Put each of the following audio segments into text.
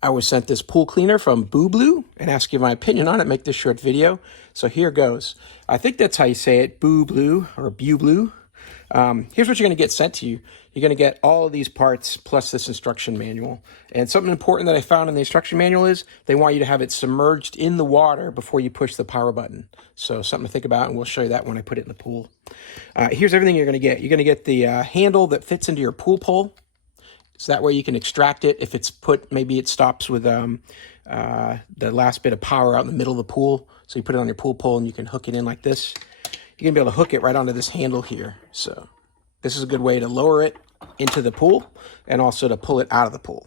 I was sent this pool cleaner from BUBLUE and asked you my opinion on it, make this short video. So here goes. I think that's how you say it, BUBLUE or BUBLUE. Here's what you're going to get sent to you. You're going to get all of these parts plus this instruction manual. And something important that I found in the instruction manual is they want you to have it submerged in the water before you push the power button. So something to think about, and we'll show you that when I put it in the pool. Here's everything you're going to get. You're going to get the handle that fits into your pool pole. So that way you can extract it if it's put, maybe it stops with the last bit of power out in the middle of the pool. So you put it on your pool pole and you can hook it in like this. You're going to be able to hook it right onto this handle here. So this is a good way to lower it into the pool and also to pull it out of the pool.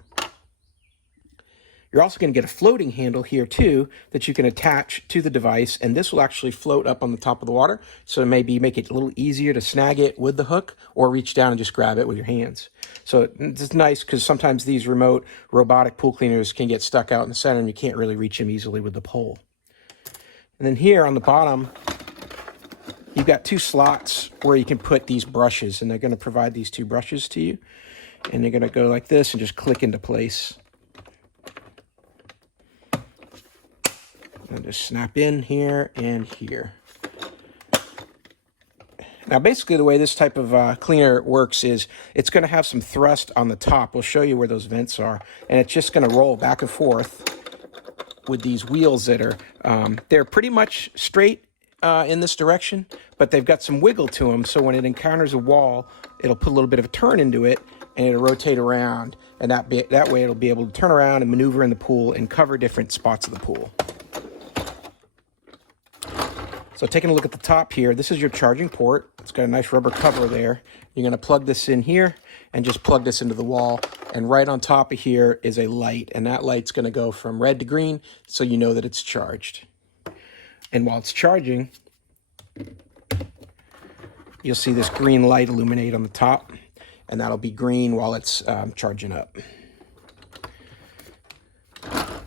You're also going to get a floating handle here too that you can attach to the device, and this will actually float up on the top of the water. So maybe make it a little easier to snag it with the hook or reach down and just grab it with your hands. So it's nice because sometimes these remote robotic pool cleaners can get stuck out in the center and you can't really reach them easily with the pole. And then here on the bottom, you've got two slots where you can put these brushes, and they're going to provide these two brushes to you. And they're going to go like this and just click into place. And just snap in here and here. Now basically the way this type of cleaner works is it's going to have some thrust on the top. We'll show you where those vents are. And it's just going to roll back and forth with these wheels that are, they're pretty much straight in this direction, but they've got some wiggle to them. So when it encounters a wall, it'll put a little bit of a turn into it and it'll rotate around. And that way it'll be able to turn around and maneuver in the pool and cover different spots of the pool. So taking a look at the top here, this is your charging port. It's got a nice rubber cover there. You're going to plug this in here and just plug this into the wall. And right on top of here is a light, and that light's going to go from red to green so you know that it's charged. And while it's charging, you'll see this green light illuminate on the top, and that'll be green while it's charging up.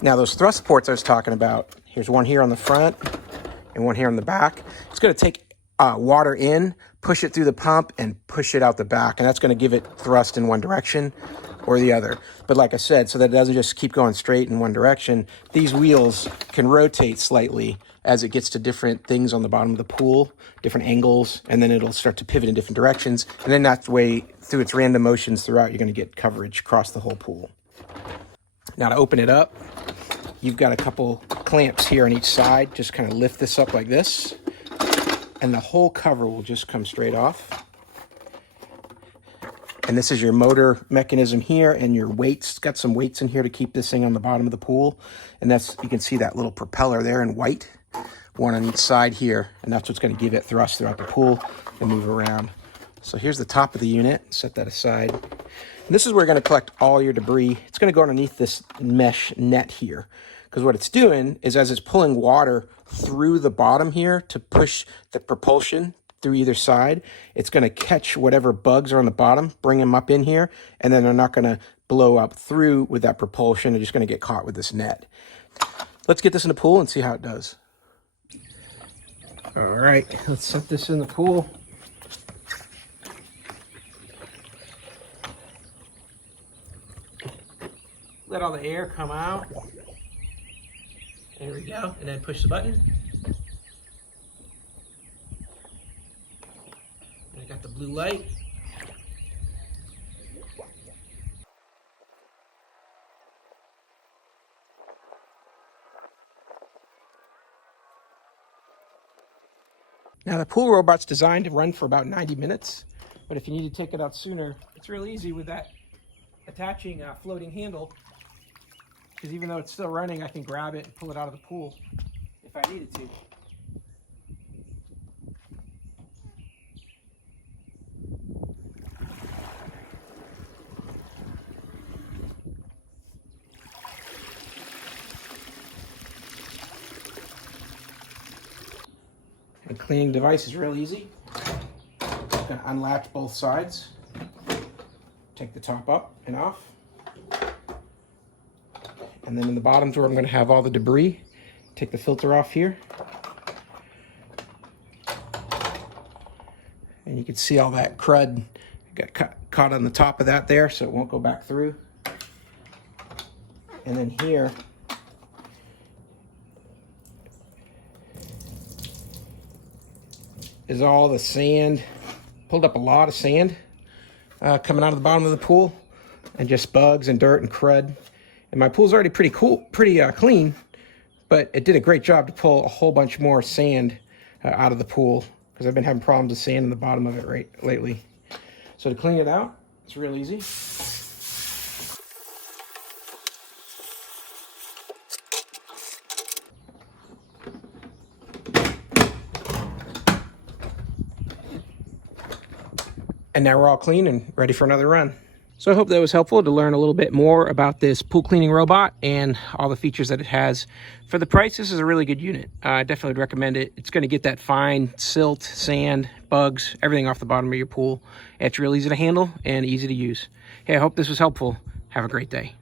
Now those thrust ports I was talking about, here's one here on the front and one here on the back. It's going to take water in, push it through the pump, and push it out the back. And that's going to give it thrust in one direction or the other. But like I said, so that it doesn't just keep going straight in one direction, these wheels can rotate slightly as it gets to different things on the bottom of the pool, different angles, and then it'll start to pivot in different directions. And then that way, through its random motions throughout, you're going to get coverage across the whole pool. Now to open it up, you've got a couple clamps here on each side. Just kind of lift this up like this, and the whole cover will just come straight off. And this is your motor mechanism here and your weights. It's got some weights in here to keep this thing on the bottom of the pool. And that's, you can see that little propeller there in white, one on each side here. And that's what's going to give it thrust throughout the pool and move around. So here's the top of the unit. Set that aside. And this is where you're going to collect all your debris. It's going to go underneath this mesh net here. Because what it's doing is as it's pulling water through the bottom here to push the propulsion through either side, it's going to catch whatever bugs are on the bottom, bring them up in here, and then they're not going to blow up through with that propulsion. They're just going to get caught with this net. Let's get this in the pool and see how it does. All right, let's set this in the pool. Let all the air come out. There we go, and then push the button. And I got the blue light. Now the pool robot's designed to run for about 90 minutes, but if you need to take it out sooner, it's real easy with that attaching floating handle. Because even though it's still running, I can grab it and pull it out of the pool if I needed to. And cleaning device is real easy. Just gonna unlatch both sides, take the top up and off. And then in the bottom drawer, I'm going to have all the debris. Take the filter off here. And you can see all that crud got caught on the top of that there, so it won't go back through. And then here is all the sand. Pulled up a lot of sand coming out of the bottom of the pool, and just bugs and dirt and crud. And my pool's already pretty clean, but it did a great job to pull a whole bunch more sand out of the pool, because I've been having problems with sand in the bottom of it lately. So to clean it out, it's real easy. And now we're all clean and ready for another run. So I hope that was helpful to learn a little bit more about this pool cleaning robot and all the features that it has. For the price, this is a really good unit. I definitely would recommend it. It's going to get that fine silt, sand, bugs, everything off the bottom of your pool. It's real easy to handle and easy to use. Hey, I hope this was helpful. Have a great day.